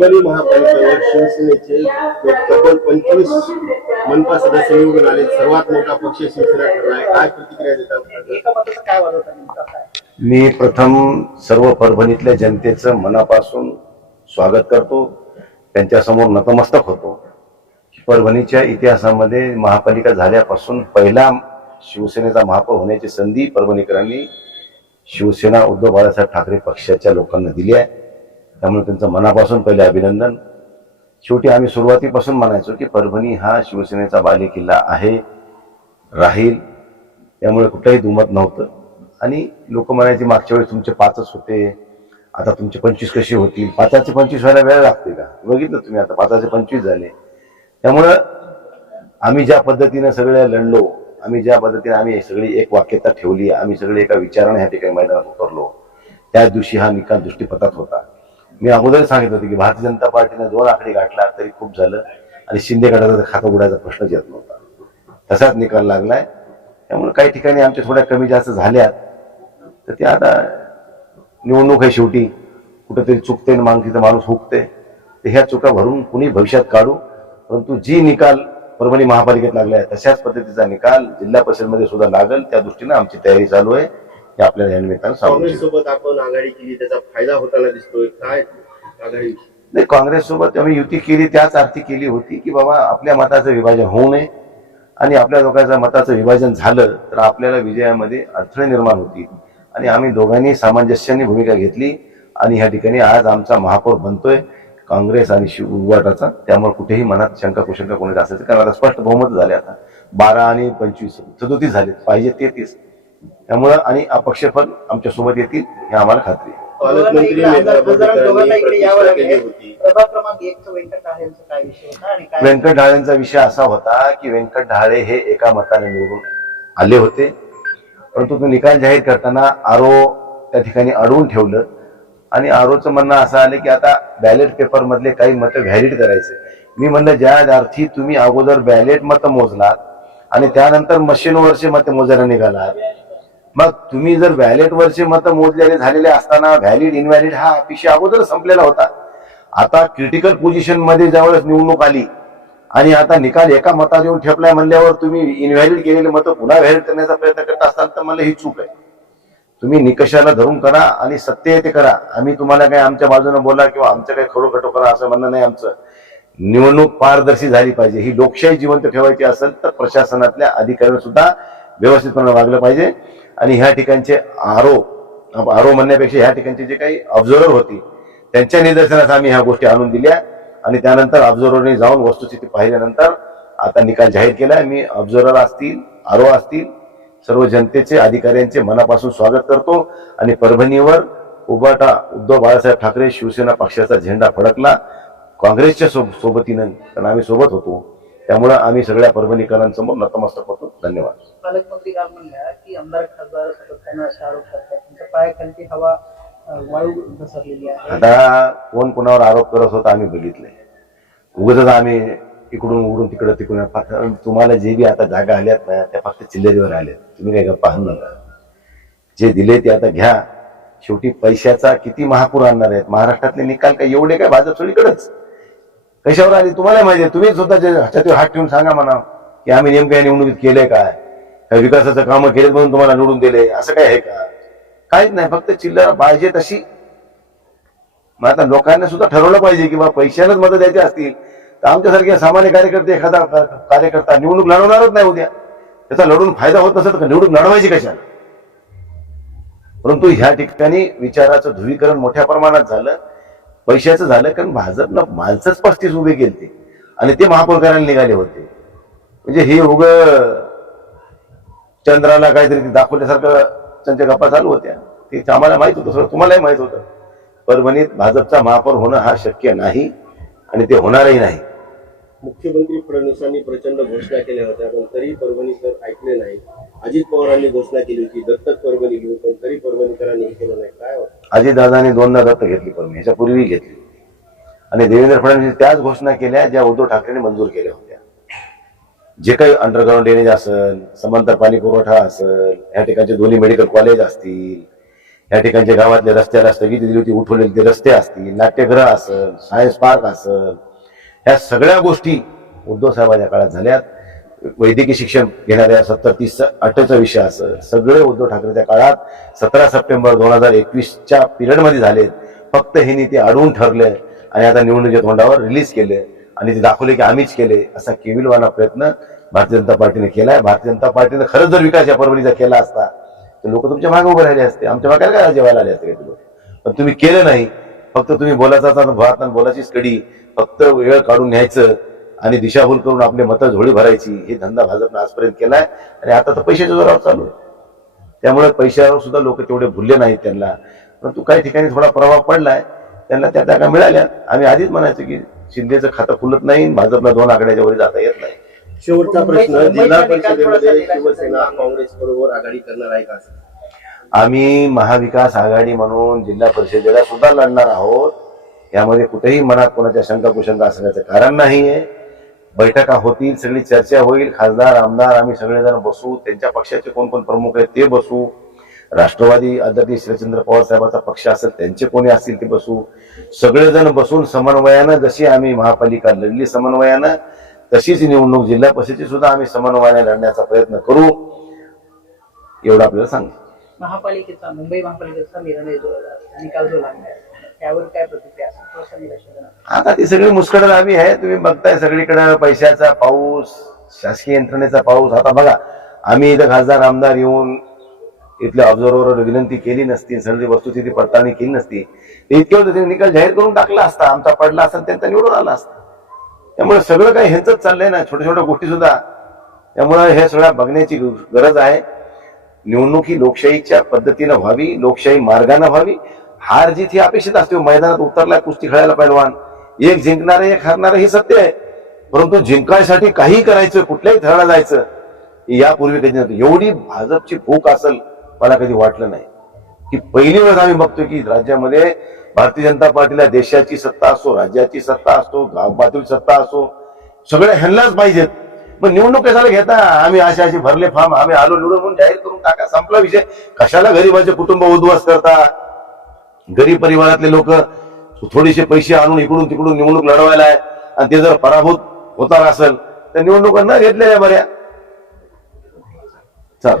परभणी महापालिकेवर शिवसेनेचे तब्बल 25 मनपा सदस्य निवडून आले. सर्वात मोठा पक्ष शिवसेना ठरला आहे. काय प्रतिक्रिया देतात? मी प्रथम सर्व परभणीतल्या जनतेचं मनापासून स्वागत करतो, त्यांच्यासमोर नतमस्तक होतो. परभणीच्या इतिहासामध्ये महापालिका झाल्यापासून पहिला शिवसेनेचा महापौर होण्याची संधी परभणीकरांनी शिवसेना उद्धव बाळासाहेब ठाकरे पक्षाच्या लोकांना दिली आहे. त्यामुळे त्यांचं मनापासून पहिले अभिनंदन. शेवटी आम्ही सुरुवातीपासून म्हणायचो की परभणी हा शिवसेनेचा बालेकिल्ला आहे, राहील, त्यामुळे कुठलंही दुमत नव्हतं. आणि लोक म्हणायचे मागच्या वेळेस तुमचे 5च होते, आता तुमचे 25 कसे होतील? 5चे 25 व्हायला वेळ लागते का? बघितलं तुम्ही, आता 5चे 25 झाले. त्यामुळं आम्ही ज्या पद्धतीने सगळे लढलो, आम्ही सगळी एक वाक्यता ठेवली, आम्ही सगळे एका विचाराने ह्या ठिकाणी मैदानात उतरलो, त्या दिवशी हा निकाल दृष्टीपथात होता. मी अगोदर सांगितलं होतं की भारतीय जनता पार्टीने 2 आकडे गाठला तरी खूप झालं आणि शिंदे गटाचा खातं उघडायचा प्रश्नच येत नव्हता. तसाच निकाल लागलाय. त्यामुळे काही ठिकाणी आमच्या थोड्या कमी जास्त झाल्यात, तर ते आता निवडणूक आहे, शेवटी कुठेतरी चुकते आणि मागतीचा माणूस हुकते, तर ह्या चुका भरून कुणी भविष्यात काढू. परंतु जी निकाल परभणी महापालिकेत लागलाय तशाच पद्धतीचा निकाल जिल्हा परिषदमध्ये सुद्धा लागेल, त्या दृष्टीने आमची तयारी चालू आहे. हे आपल्याला या निमित्तानं काँग्रेस सोबत आपण आघाडी केली, त्याचा फायदा होताना दिसतोय. काय आघाडी? नाही, काँग्रेस सोबत आम्ही युती केली त्याच अर्थी केली होती की बाबा आपल्या मताचं विभाजन होऊ नये, आणि आपल्या लोकांच्या मताचं विभाजन झालं तर आपल्याला विजयामध्ये अडथळे निर्माण होतील. आणि आम्ही दोघांनी सामंजस्याने भूमिका घेतली आणि ह्या ठिकाणी आज आमचा महापौर बनतोय काँग्रेस आणि उभाटाचा. त्यामुळे कुठेही मनात शंका कुशंका कोणी असायचं, कारण आता स्पष्ट बहुमत झाले. आता 12 आणि 25 37 झाले, पाहिजे 33. त्यामुळं आणि अपक्षफल आमच्या सोबत येतील हे आम्हाला खात्री आहे. पालकमंत्री व्यंकट ढाळेंचा विषय असा होता की व्यंकट ढाळे हे एका मताने निवडून आले होते, परंतु तो निकाल जाहीर करताना आरो त्या ठिकाणी अडवून ठेवलं. आणि आरोचं म्हणणं असं आलं की आता बॅलेट पेपर मधले काही मतं व्हॅलिड करायचे. मी म्हणलं ज्या अर्थी तुम्ही अगोदर बॅलेट मतं मोजलात आणि त्यानंतर मशीनवरचे मतं मोजायला निघालात, मग तुम्ही जर बॅलेट वरचे मतं मोजलेले झालेले असताना व्हॅलिड इनव्हॅलिड हा विषय अगोदर संपलेला होता. आता क्रिटिकल पोझिशन मध्ये ज्यावेळेस निवडणूक आली आणि आता निकाल एका मतात येऊन ठेपलाय म्हणल्यावर तुम्ही इनव्हॅलिड केलेले मतं पुन्हा व्हॅलिड करण्याचा प्रयत्न करत असाल तर मला ही चूक आहे. तुम्ही निकषाला धरून करा आणि सत्य ते करा. आम्ही तुम्हाला काही आमच्या बाजूने बोला किंवा आमचं काही खरोखटो करा असं म्हणणं नाही आमचं. निवडणूक पारदर्शी झाली पाहिजे. ही लोकशाही जिवंत ठेवायची असेल तर प्रशासनातल्या अधिकाऱ्यांनी सुद्धा व्यवस्थितपणे वागलं पाहिजे. आणि ह्या ठिकाणचे आरो म्हणण्यापेक्षा ह्या ठिकाणचे जे काही ऑब्झर्व्हर होती त्यांच्या निदर्शनास आम्ही ह्या गोष्टी आणून दिल्या आणि त्यानंतर ऑब्झर्व्हरने जाऊन वस्तुस्थिती पाहिल्यानंतर आता निकाल जाहीर केलाय. मी ऑब्झर्व्हर असतील, आरो असतील, सर्व जनतेचे अधिकाऱ्यांचे मनापासून स्वागत करतो. आणि परभणीवर उभाटा उद्धव बाळासाहेब ठाकरे शिवसेना पक्षाचा झेंडा फडकला काँग्रेसच्या सोबतीनं, कारण आम्ही सोबत होतो. त्यामुळे आम्ही सगळ्या परभणीकरांसमोर नतमस्तक होतो. धन्यवाद. पालकमंत्री काल म्हणल्या की आमदार खासदार सातत्यानं असे आरोप करतात, त्यांच्या पायाखालची हवा वाळू घसरलेली आहे. आता कोण कोणावर आरोप करत होता आम्ही बघितलंय. उगाच आम्ही इकडून उडून तिकडून तुम्हाला जे बी आता जागा आल्यात ना त्या फक्त चिल्लरीवर आल्यात. तुम्ही काही गप्पा आणू नका. जे दिले ते आता घ्या. शेवटी पैशाचा किती महापूर आणणार आहेत. महाराष्ट्रातले निकाल काय एवढे काय भाजप सगळीकडेच कशावर आली तुम्हाला माहिती आहे. तुम्ही स्वतःच्या हातावर हात ठेवून सांगा म्हणा की आम्ही नेमकं या निवडणुकीत केलंय काय, विकासाचं कामं केलेत म्हणून तुम्हाला निवडून दिले, असं काय आहे का? काहीच नाही. फक्त चिल्लर पाहिजे तशी. मग आता लोकांना सुद्धा ठरवलं पाहिजे की बाबा पैशालाच मदत द्यायची असतील तर आमच्यासारखे सामान्य कार्यकर्ते एखादा कार्यकर्ता निवडणूक लढवणारच नाही उद्या. त्याचा लढून फायदा होत नसेल तर निवडणूक लढवायची कशाला? परंतु ह्या ठिकाणी विचाराचं ध्रुवीकरण मोठ्या प्रमाणात झालं, पैशाचं झालं. कारण भाजपनं माणसंच 35 उभे केले आणि ते महापौर करायला निघाले होते. म्हणजे हे चंद्राला काहीतरी दाखवल्यासारखं त्यांच्या गप्पा चालू होत्या. ते आम्हाला माहित होतं, सगळं तुम्हालाही माहित होतं. परभणीत भाजपचा महापौर होणं हा शक्य नाही आणि ते होणारही नाही. मुख्यमंत्री फडणवीसांनी प्रचंड घोषणा केल्या होत्या पण तरी परभणीकर ऐकले नाही. अजित पवारांनी घोषणा केली होती दत्तक परभणी घेऊ, पण तरी परभणीकरांनी हे केलं नाही. काय होतं? अजितदादांनी 2दा दत्तक घेतली परभणी, ह्याच्या पूर्वी घेतली. आणि देवेंद्र फडणवीस त्याच घोषणा केल्या ज्या उद्धव ठाकरेंनी मंजूर केल्या होत्या. जे काही अंडरग्राऊंड ड्रेनेज असेल, समांतर पाणी पुरवठा असेल, या ठिकाणचे दोन्ही मेडिकल कॉलेज असतील, या ठिकाणच्या गावातले रस्त्याला स्थगिती दिली होती, उठवलेले ते रस्ते असतील, नाट्यगृह असेल, सायन्स पार्क असेल, ह्या सगळ्या गोष्टी उद्धव साहेबांच्या काळात झाल्यात. वैद्यकीय शिक्षण घेणाऱ्या 70-30-8चा विषय असेल, सगळे उद्धव ठाकरेच्या काळात 17 सप्टेंबर 2021च्या पिरियडमध्ये झालेत. फक्त हे नीती अडवून ठरले आणि आता निवडणुकीच्या तोंडावर रिलीज केले आणि ते दाखवले की आम्हीच केले, असा केविलवाना प्रयत्न भारतीय जनता पार्टीने केलाय. भारतीय जनता पार्टीने खरंच जर विकास या परभणीचा केला असता तर लोक तुमच्या मागे उभे राहिले असते, आमच्या मागे काय जेवायला आले असते लोक. पण तुम्ही केलं नाही. फक्त तुम्ही बोलायचा बोलायचीच कडी, फक्त वेळ काढून न्यायचं आणि दिशाभूल करून आपले मतं झोळी भरायची, हे धंदा भाजपने आजपर्यंत केलाय आणि आता तर पैशाच्या जोरावर चालू आहे. त्यामुळे पैशावर सुद्धा लोक तेवढे भुलले नाहीत त्यांना. परंतु काही ठिकाणी थोडा प्रभाव पडलाय, त्यांना त्या जागा मिळाल्या. आम्ही आधीच म्हणायचो की शिंदेचं खातं खुलत नाही, भाजपला 2 आकड्याच्या वर जाता येत नाही. शेवटचा प्रश्न, जिल्हा परिषदेमध्ये शिवसेना काँग्रेस बरोबर आघाडी करणार आहे का? आम्ही महाविकास आघाडी म्हणून जिल्हा परिषदेला सुद्धा लढणार आहोत. यामध्ये कुठेही मनात कोणाच्या शंका कुशंका असण्याचं कारण नाहीये. बैठका होतील, सगळी चर्चा होईल, खासदार आमदार आम्ही सगळेजण बसू, त्यांच्या पक्षाचे कोण कोण प्रमुख आहेत ते बसू, राष्ट्रवादी आदरणीय शरदचंद्र पवार साहेबांचा पक्ष असेल त्यांचे कोणी असतील ते बसू, सगळेजण बसून समन्वयानं, जशी आम्ही महापालिका लढली समन्वयानं, तशीच निवडणूक जिल्हा परिषदेची सुद्धा आम्ही समन्वयाने लढण्याचा प्रयत्न करू, एवढं आपल्याला सांगतो. महापालिकेचा, मुंबई महापालिकेचा निर्णय जो निकाल जो लागलाय त्यावर काय प्रतिक्रिया असेल? आता ती सगळी मुस्कडदाबी आहे. तुम्ही बघताय सगळीकडे पैशाचा पाऊस, शासकीय यंत्रणेचा पाऊस. आता बघा, आम्ही इथं खासदार आमदार येऊन इथल्या ऑब्झर्व्हरवर विनंती केली नसती, सगळी वस्तुस्थिती पडताळणी केली नसती, इतके होते त्यांनी निकाल जाहीर करून टाकला असता, आमचा पडला असता, त्यांचा निवडून आला असता. त्यामुळे सगळं काही ह्यांचंच चाललंय ना, छोट्या छोट्या गोष्टी सुद्धा. त्यामुळे हे सगळ्या बघण्याची गरज आहे. निवडणूक ही लोकशाहीच्या पद्धतीनं व्हावी, लोकशाही मार्गाने व्हावी. हार जीत ही अपेक्षित असते. मैदानात उतरलाय कुस्ती खेळायला पैलवान, एक जिंकणार एक हारणार हे सत्य आहे. परंतु जिंकायसाठी काही करायचं, कुठल्याही थराला जायचं, यापूर्वी कधी नव्हतं. एवढी भाजपची भूक असेल मला कधी वाटलं नाही. की पहिली वेळेस आम्ही बघतोय की राज्यामध्ये भारतीय जनता पार्टीला देशाची सत्ता असो, राज्याची सत्ता असो, गाव पातळी सत्ता असो, सगळ्या ह्यांनाच पाहिजेत. मग निवडणूक कशाला घेता? आम्ही असे भरले फॉर्म, आम्ही आलो निवडून म्हणून जाहीर करून टाका, संपला विषय. कशाला गरीबाचे कुटुंब उद्ध्वस्त करता? गरीब परिवारातले लोक थोडेसे पैसे आणून इकडून तिकडून निवडणूक लढवायला आहे आणि ते जर पराभूत होणार असेल तर निवडणुका न घेतलेल्या बऱ्या. चल.